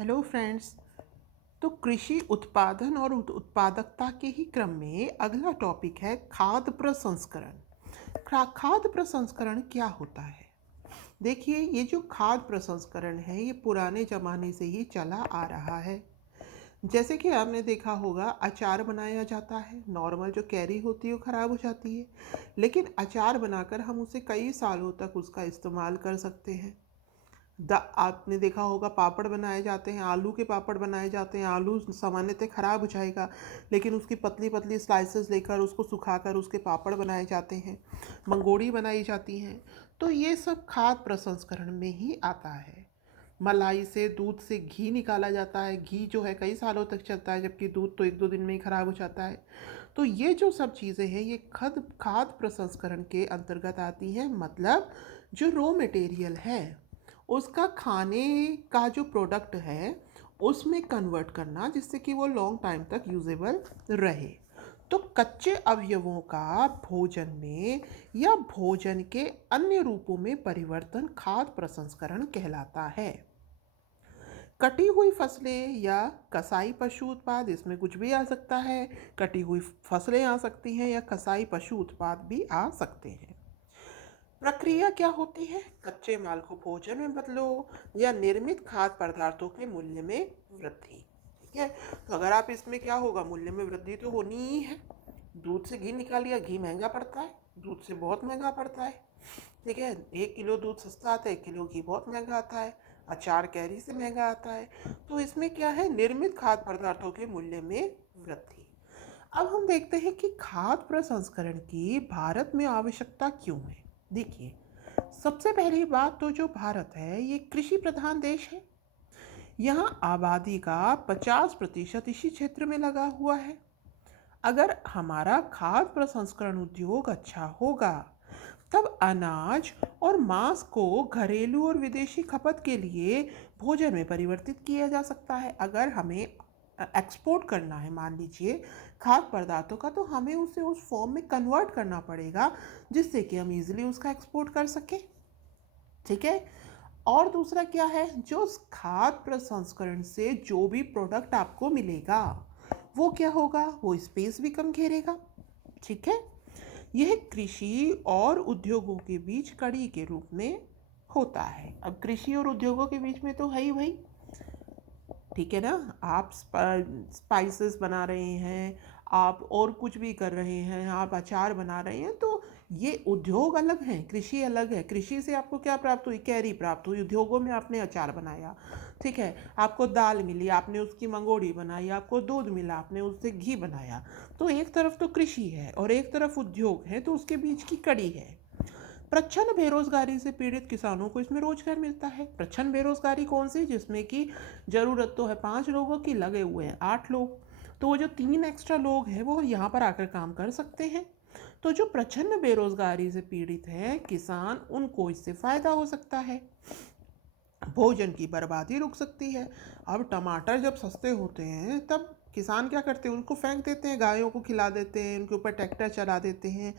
Hello friends. तो कृषि उत्पादन और उत्पादकता के ही क्रम में अगला टॉपिक है खाद्य प्रसंस्करण। खाद्य प्रसंस्करण क्या होता है? देखिए, ये जो खाद्य प्रसंस्करण है ये पुराने ज़माने से ही चला आ रहा है। जैसे कि आपने देखा होगा, अचार बनाया जाता है। नॉर्मल जो कैरी होती है वो ख़राब हो जाती है, लेकिन अचार बनाकर हम उसे कई सालों तक उसका इस्तेमाल कर सकते हैं। आपने देखा होगा, पापड़ बनाए जाते हैं, आलू के पापड़ बनाए जाते हैं। आलू सामान्यतः ख़राब हो जाएगा, लेकिन उसकी पतली पतली स्लाइसेस लेकर उसको सुखाकर उसके पापड़ बनाए जाते हैं, मंगोड़ी बनाई जाती हैं। तो ये सब खाद्य प्रसंस्करण में ही आता है। मलाई से, दूध से घी निकाला जाता है। घी जो है कई सालों तक चलता है, जबकि दूध तो एक दो दिन में ही ख़राब हो जाता है। तो ये जो सब चीज़ें हैं ये खाद्य प्रसंस्करण के अंतर्गत आती हैं। मतलब जो रॉ मटेरियल है उसका खाने का जो प्रोडक्ट है उसमें कन्वर्ट करना, जिससे कि वो लॉन्ग टाइम तक यूजेबल रहे। तो कच्चे अवयवों का भोजन में या भोजन के अन्य रूपों में परिवर्तन खाद्य प्रसंस्करण कहलाता है। कटी हुई फसलें या कसाई पशु उत्पाद, इसमें कुछ भी आ सकता है। कटी हुई फसलें आ सकती हैं या कसाई पशु उत्पाद भी आ सकते हैं। प्रक्रिया क्या होती है? कच्चे माल को भोजन में बदलो या निर्मित खाद्य पदार्थों के मूल्य में वृद्धि। ठीक है, तो अगर आप इसमें क्या होगा, मूल्य में वृद्धि तो होनी ही है। दूध से घी निकालिए, घी महंगा पड़ता है, दूध से बहुत महंगा पड़ता है। ठीक है, 1 किलो दूध सस्ता आता है, 1 किलो घी बहुत महंगा आता है। अचार कैरी से महंगा आता है। तो इसमें क्या है, निर्मित खाद्य पदार्थों के मूल्य में वृद्धि। अब हम देखते हैं कि खाद्य प्रसंस्करण की भारत में आवश्यकता क्यों है। देखिए, सबसे पहली बात तो जो भारत है ये कृषि प्रधान देश है। यहाँ आबादी का 50% इसी क्षेत्र में लगा हुआ है। अगर हमारा खाद्य प्रसंस्करण उद्योग अच्छा होगा तब अनाज और मांस को घरेलू और विदेशी खपत के लिए भोजन में परिवर्तित किया जा सकता है। अगर हमें एक्सपोर्ट करना है, मान लीजिए, खाद्य पदार्थों का, तो हमें उसे उस फॉर्म में कन्वर्ट करना पड़ेगा जिससे कि हम इजीली उसका एक्सपोर्ट कर सकें। ठीक है, और दूसरा क्या है, जो खाद्य प्रसंस्करण से जो भी प्रोडक्ट आपको मिलेगा वो क्या होगा, वो स्पेस भी कम घेरेगा। ठीक है, यह कृषि और उद्योगों के बीच कड़ी के रूप में होता है। अब कृषि और उद्योगों के बीच में तो है ही भाई। ठीक है ना, आप स्पाइसेस बना रहे हैं, आप और कुछ भी कर रहे हैं, आप अचार बना रहे हैं, तो ये उद्योग अलग हैं, कृषि अलग है। कृषि से आपको क्या प्राप्त हुई, कैरी प्राप्त हुई। उद्योगों में आपने अचार बनाया, ठीक है, आपको दाल मिली, आपने उसकी मंगोड़ी बनाई, आपको दूध मिला, आपने उससे घी बनाया। तो एक तरफ तो कृषि है और एक तरफ उद्योग है, तो उसके बीच की कड़ी है। प्रच्छन्न बेरोजगारी से पीड़ित किसानों को इसमें रोजगार मिलता है। प्रच्छन्न बेरोजगारी कौन सी, जिसमें कि जरूरत तो है 5 लोगों की, लगे हुए हैं 8 लोग, तो वो जो 3 एक्स्ट्रा लोग हैं वो यहाँ पर आकर काम कर सकते हैं। तो जो प्रच्छन्न बेरोजगारी से पीड़ित है किसान, उनको इससे फायदा हो सकता है। भोजन की बर्बादी रुक सकती है। अब टमाटर जब सस्ते होते हैं तब किसान क्या करते हैं, उनको फेंक देते हैं, गायों को खिला देते हैं, उनके ऊपर ट्रैक्टर चला देते हैं।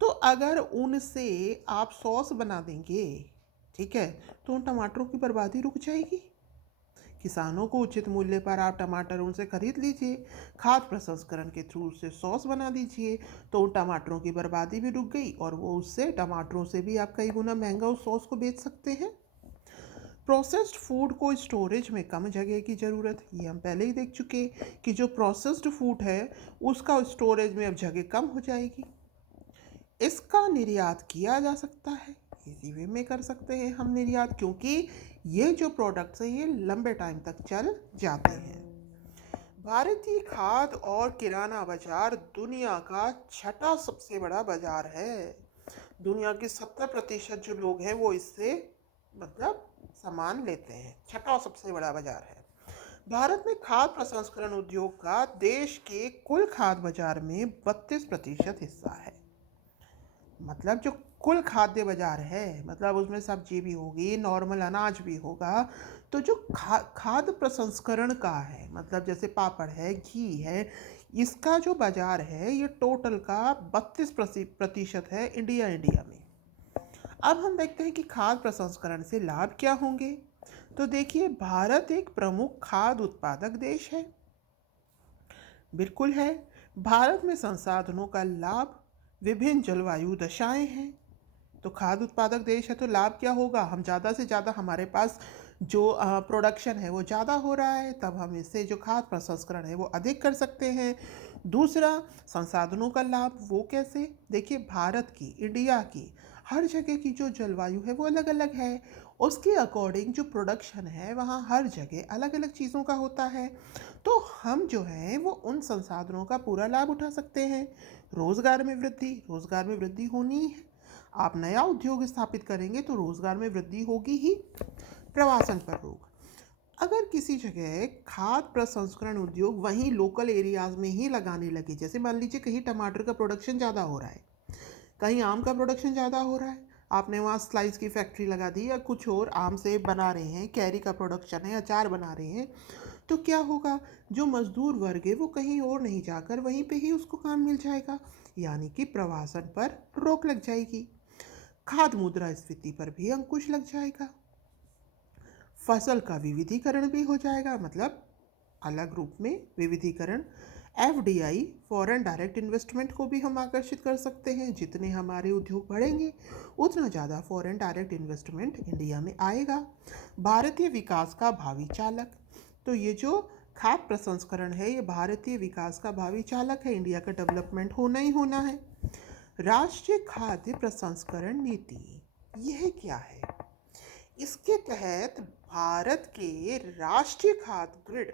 तो अगर उनसे आप सॉस बना देंगे, ठीक है, तो उन टमाटरों की बर्बादी रुक जाएगी। किसानों को उचित मूल्य पर आप टमाटर उनसे खरीद लीजिए, खाद्य प्रसंस्करण के थ्रू उससे सॉस बना दीजिए, तो उन टमाटरों की बर्बादी भी रुक गई और वो उससे टमाटरों से भी आप कई गुना महंगा उस सॉस को बेच सकते हैं। प्रोसेस्ड फूड को स्टोरेज में कम जगह की ज़रूरत, ये हम पहले ही देख चुके कि जो प्रोसेस्ड फूड है उसका स्टोरेज में अब जगह कम हो जाएगी। इसका निर्यात किया जा सकता है, इजी वे में कर सकते हैं हम निर्यात, क्योंकि ये जो प्रोडक्ट्स हैं ये लंबे टाइम तक चल जाते हैं। भारतीय खाद्य और किराना बाजार दुनिया का छठा सबसे बड़ा बाजार है। दुनिया के 70% जो लोग हैं वो इससे मतलब सामान लेते हैं। छठा सबसे बड़ा बाजार है। भारत में खाद्य प्रसंस्करण उद्योग का देश के कुल खाद्य बाजार में 32% हिस्सा है। मतलब जो कुल खाद्य बाजार है, मतलब उसमें सब्जी भी होगी, नॉर्मल अनाज भी होगा। तो जो खाद्य प्रसंस्करण का है, मतलब जैसे पापड़ है, घी है, इसका जो बाजार है ये टोटल का 32% है इंडिया में। अब हम देखते हैं कि खाद्य प्रसंस्करण से लाभ क्या होंगे। तो देखिए, भारत एक प्रमुख खाद्य उत्पादक देश है। बिल्कुल है। भारत में संसाधनों का लाभ, विभिन्न जलवायु दशाएं हैं। तो खाद्य उत्पादक देश है तो लाभ क्या होगा, हम ज़्यादा से ज़्यादा हमारे पास जो प्रोडक्शन है वो ज़्यादा हो रहा है, तब हम इससे जो खाद्य प्रसंस्करण है वो अधिक कर सकते हैं। दूसरा, संसाधनों का लाभ वो कैसे, देखिए भारत की, इंडिया की हर जगह की जो जलवायु है वो अलग अलग है। उसके अकॉर्डिंग जो प्रोडक्शन है वहाँ हर जगह अलग अलग चीज़ों का होता है। तो हम जो है वो उन संसाधनों का पूरा लाभ उठा सकते हैं। रोजगार में वृद्धि होनी है। आप नया उद्योग स्थापित करेंगे तो रोजगार में वृद्धि होगी ही। प्रवासन पर रोक, अगर किसी जगह खाद्य प्रसंस्करण उद्योग वहीं लोकल एरियाज में ही लगाने लगे, जैसे मान लीजिए कहीं टमाटर का प्रोडक्शन ज़्यादा हो रहा है, कहीं आम का प्रोडक्शन ज़्यादा हो रहा है, आपने वहाँ स्लाइस की फैक्ट्री लगा दी या कुछ और आम से बना रहे हैं, कैरी का प्रोडक्शन है, अचार बना रहे हैं, तो क्या होगा, जो मजदूर वर्ग है वो कहीं और नहीं जाकर वहीं पे ही उसको काम मिल जाएगा, यानी कि प्रवासन पर रोक लग जाएगी। खाद्य मुद्रास्फीति पर भी अंकुश लग जाएगा। फसल का विविधीकरण भी हो जाएगा, मतलब अलग रूप में विविधीकरण। एफडीआई, फॉरेन डायरेक्ट इन्वेस्टमेंट को भी हम आकर्षित कर सकते हैं। जितने हमारे उद्योग बढ़ेंगे उतना ज़्यादा फॉरेन डायरेक्ट इन्वेस्टमेंट इंडिया में आएगा। भारतीय विकास का भावी चालक, तो ये जो खाद्य प्रसंस्करण है ये भारतीय विकास का भावी चालक है। इंडिया का डेवलपमेंट होना ही होना है। राष्ट्रीय खाद्य प्रसंस्करण नीति, यह क्या है, इसके तहत भारत के राष्ट्रीय खाद्य ग्रिड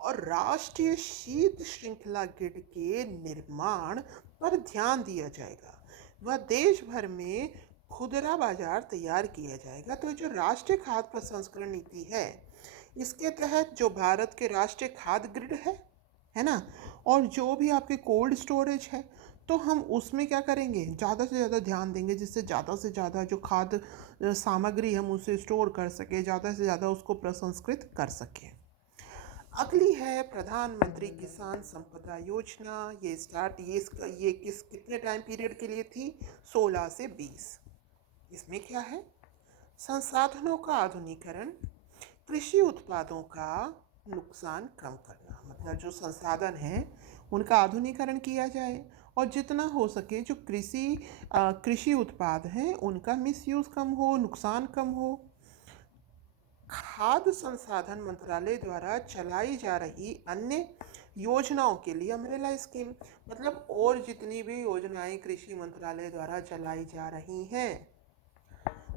और राष्ट्रीय शीत श्रृंखला ग्रिड के निर्माण पर ध्यान दिया जाएगा। वह देश भर में खुदरा बाजार तैयार किया जाएगा। तो जो राष्ट्रीय खाद्य प्रसंस्करण नीति है, इसके तहत जो भारत के राष्ट्रीय खाद्य ग्रिड है ना, और जो भी आपके कोल्ड स्टोरेज है, तो हम उसमें क्या करेंगे, ज़्यादा से ज़्यादा ध्यान देंगे जिससे ज़्यादा से ज़्यादा जो खाद्य सामग्री हम उसे स्टोर कर सके, ज़्यादा से ज़्यादा उसको प्रसंस्कृत कर सकें। अगली है प्रधानमंत्री किसान संपदा योजना। ये कितने टाइम पीरियड के लिए थी, 16 से 20। इसमें क्या है, संसाधनों का आधुनिकीकरण, कृषि उत्पादों का नुकसान कम करना, मतलब जो संसाधन हैं उनका आधुनिकीकरण किया जाए और जितना हो सके जो कृषि उत्पाद हैं उनका मिसयूज़ कम हो, नुकसान कम हो। खाद्य संसाधन मंत्रालय द्वारा चलाई जा रही अन्य योजनाओं के लिए अम्ब्रेला स्कीम, मतलब और जितनी भी योजनाएं कृषि मंत्रालय द्वारा चलाई जा रही हैं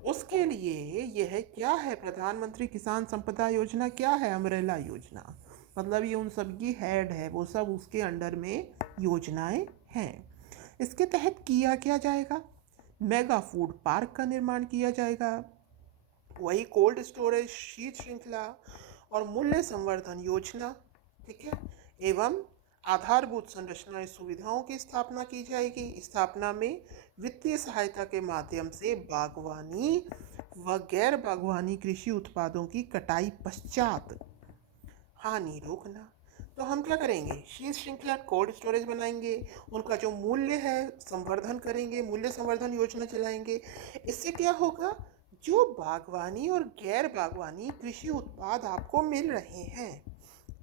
उसके लिए यह क्या है, प्रधानमंत्री किसान संपदा योजना क्या है, अम्ब्रेला योजना, मतलब ये उन सब की हेड है, वो सब उसके अंडर में योजनाएं हैं। इसके तहत किया क्या जाएगा, मेगा फूड पार्क का निर्माण किया जाएगा, वही कोल्ड स्टोरेज, शीत श्रृंखला और मूल्य संवर्धन योजना, ठीक है, एवं आधारभूत संरचना सुविधाओं की स्थापना की जाएगी। स्थापना में वित्तीय सहायता के माध्यम से बागवानी व गैर बागवानी कृषि उत्पादों की कटाई पश्चात हानि रोकना। तो हम क्या करेंगे, शीत श्रृंखला कोल्ड स्टोरेज बनाएंगे, उनका जो मूल्य है संवर्धन करेंगे, मूल्य संवर्धन योजना चलाएंगे। इससे क्या होगा, जो बागवानी और गैर बागवानी कृषि उत्पाद आपको मिल रहे हैं,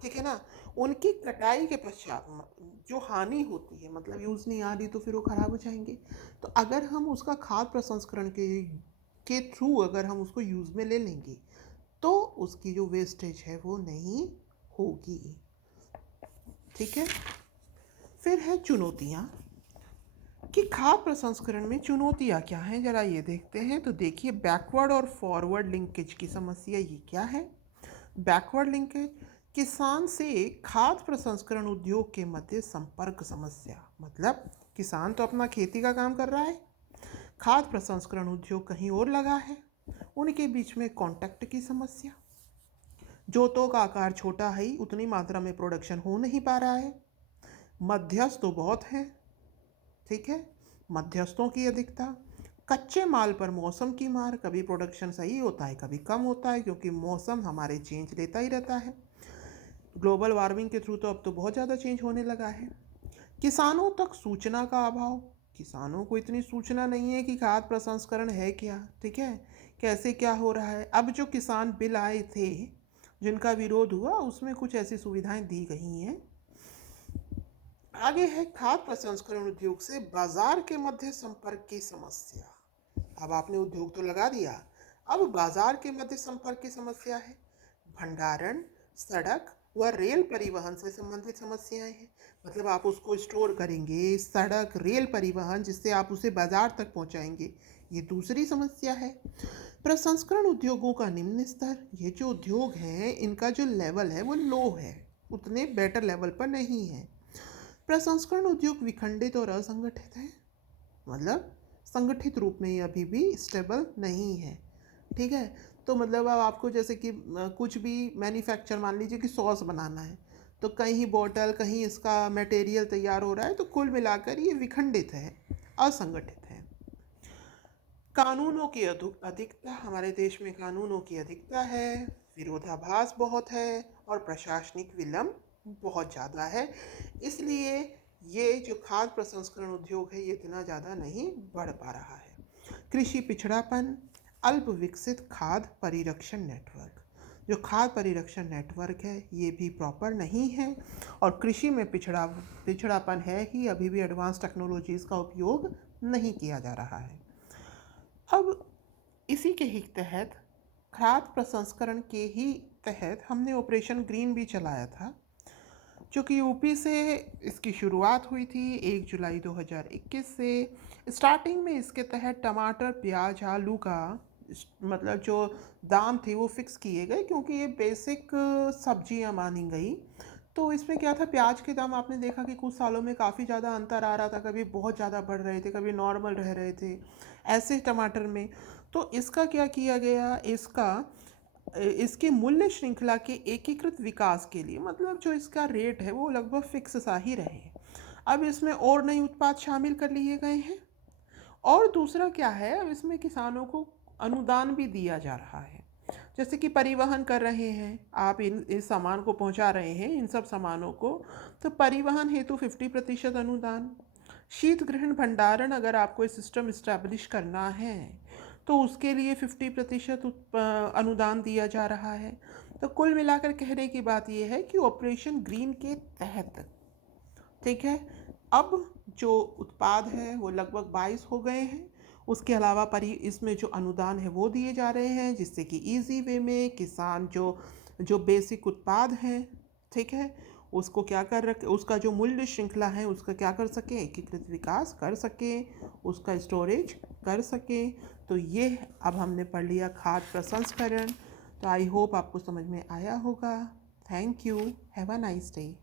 ठीक है ना, उनकी कटाई के पश्चात जो हानि होती है, मतलब यूज़ नहीं आ रही तो फिर वो ख़राब हो जाएंगे। तो अगर हम उसका खाद्य प्रसंस्करण के थ्रू अगर हम उसको यूज़ में ले लेंगे तो उसकी जो वेस्टेज है वो नहीं होगी, ठीक है। फिर है चुनौतियाँ, कि खाद्य प्रसंस्करण में चुनौतियाँ क्या हैं, ज़रा ये देखते हैं। तो देखिए, बैकवर्ड और फॉरवर्ड लिंकेज की समस्या, ये क्या है, बैकवर्ड लिंकेज, किसान से खाद्य प्रसंस्करण उद्योग के मध्य संपर्क समस्या, मतलब किसान तो अपना खेती का काम कर रहा है, खाद्य प्रसंस्करण उद्योग कहीं और लगा है, उनके बीच में कांटेक्ट की समस्या, जोतों का आकार छोटा है, उतनी मात्रा में प्रोडक्शन हो नहीं पा रहा है, मध्यस्थ तो बहुत हैं, ठीक है, मध्यस्थों की अधिकता, कच्चे माल पर मौसम की मार, कभी प्रोडक्शन सही होता है कभी कम होता है क्योंकि मौसम हमारे चेंज लेता ही रहता है। ग्लोबल वार्मिंग के थ्रू तो अब तो बहुत ज़्यादा चेंज होने लगा है। किसानों तक सूचना का अभाव, किसानों को इतनी सूचना नहीं है कि खाद्य प्रसंस्करण है क्या, ठीक है, कैसे क्या हो रहा है। अब जो किसान बिल आए थे जिनका विरोध हुआ उसमें कुछ ऐसी सुविधाएं दी गई हैं। आगे है खाद्य प्रसंस्करण उद्योग से बाजार के मध्य संपर्क की समस्या। अब आपने उद्योग तो लगा दिया, अब बाजार के मध्य संपर्क की समस्या है। भंडारण, सड़क व रेल परिवहन से संबंधित समस्याएं हैं। मतलब आप उसको स्टोर करेंगे, सड़क रेल परिवहन जिससे आप उसे बाजार तक पहुंचाएंगे, ये दूसरी समस्या है। प्रसंस्करण उद्योगों का निम्न स्तर, ये जो उद्योग हैं इनका जो लेवल है वो लो है, उतने बेटर लेवल पर नहीं है। प्रसंस्करण उद्योग विखंडित और असंगठित है, मतलब संगठित रूप में ये अभी भी स्टेबल नहीं है। ठीक है, तो मतलब अब आपको जैसे कि कुछ भी मैन्युफैक्चर, मान लीजिए कि सॉस बनाना है, तो कहीं बॉटल कहीं इसका मटेरियल तैयार हो रहा है, तो कुल मिलाकर ये विखंडित है, असंगठित है। कानूनों की अधिकता, हमारे देश में कानूनों की अधिकता है, विरोधाभास बहुत है और प्रशासनिक विलंब बहुत ज़्यादा है। इसलिए ये जो खाद्य प्रसंस्करण उद्योग है ये इतना ज़्यादा नहीं बढ़ पा रहा है। कृषि पिछड़ापन, अल्प विकसित खाद्य परिरक्षण नेटवर्क, जो खाद्य परिरक्षण नेटवर्क है ये भी प्रॉपर नहीं है और कृषि में पिछड़ापन है ही, अभी भी एडवांस टेक्नोलॉजीज़ का उपयोग नहीं किया जा रहा है। अब इसी के ही तहत खाद्य प्रसंस्करण के ही तहत हमने ऑपरेशन ग्रीन भी चलाया था, जो कि यूपी से इसकी शुरुआत हुई थी 1 जुलाई 2021 से। स्टार्टिंग में इसके तहत टमाटर, प्याज, आलू का मतलब जो दाम थे वो फिक्स किए गए, क्योंकि ये बेसिक सब्जियां मानी गई। तो इसमें क्या था, प्याज के दाम आपने देखा कि कुछ सालों में काफ़ी ज़्यादा अंतर आ रहा था, कभी बहुत ज़्यादा बढ़ रहे थे, कभी नॉर्मल रह रहे थे, ऐसे टमाटर में। तो इसका क्या किया गया, इसके मूल्य श्रृंखला के एकीकृत विकास के लिए, मतलब जो इसका रेट है वो लगभग फिक्स सा ही रहे। अब इसमें और नए उत्पाद शामिल कर लिए गए हैं और दूसरा क्या है, अब इसमें किसानों को अनुदान भी दिया जा रहा है। जैसे कि परिवहन कर रहे हैं आप, इस सामान को पहुंचा रहे हैं, इन सब सामानों को, तो परिवहन हेतु 50% अनुदान। शीत ग्रहण भंडारण, अगर आपको सिस्टम इस्टेब्लिश करना है तो उसके लिए 50% अनुदान दिया जा रहा है। तो कुल मिलाकर कहने की बात यह है कि ऑपरेशन ग्रीन के तहत, ठीक है, अब जो उत्पाद है वो लगभग 22 हो गए हैं। उसके अलावा इसमें जो अनुदान है वो दिए जा रहे हैं, जिससे कि इजी वे में किसान जो जो बेसिक उत्पाद हैं, ठीक है, उसको क्या कर रखे, उसका जो मूल्य श्रृंखला है उसका क्या कर सके, एकीकृत विकास कर सके, उसका स्टोरेज कर सके। तो ये अब हमने पढ़ लिया खाद्य प्रसंस्करण। तो आई होप आपको समझ में आया होगा। Thank you, have a nice day.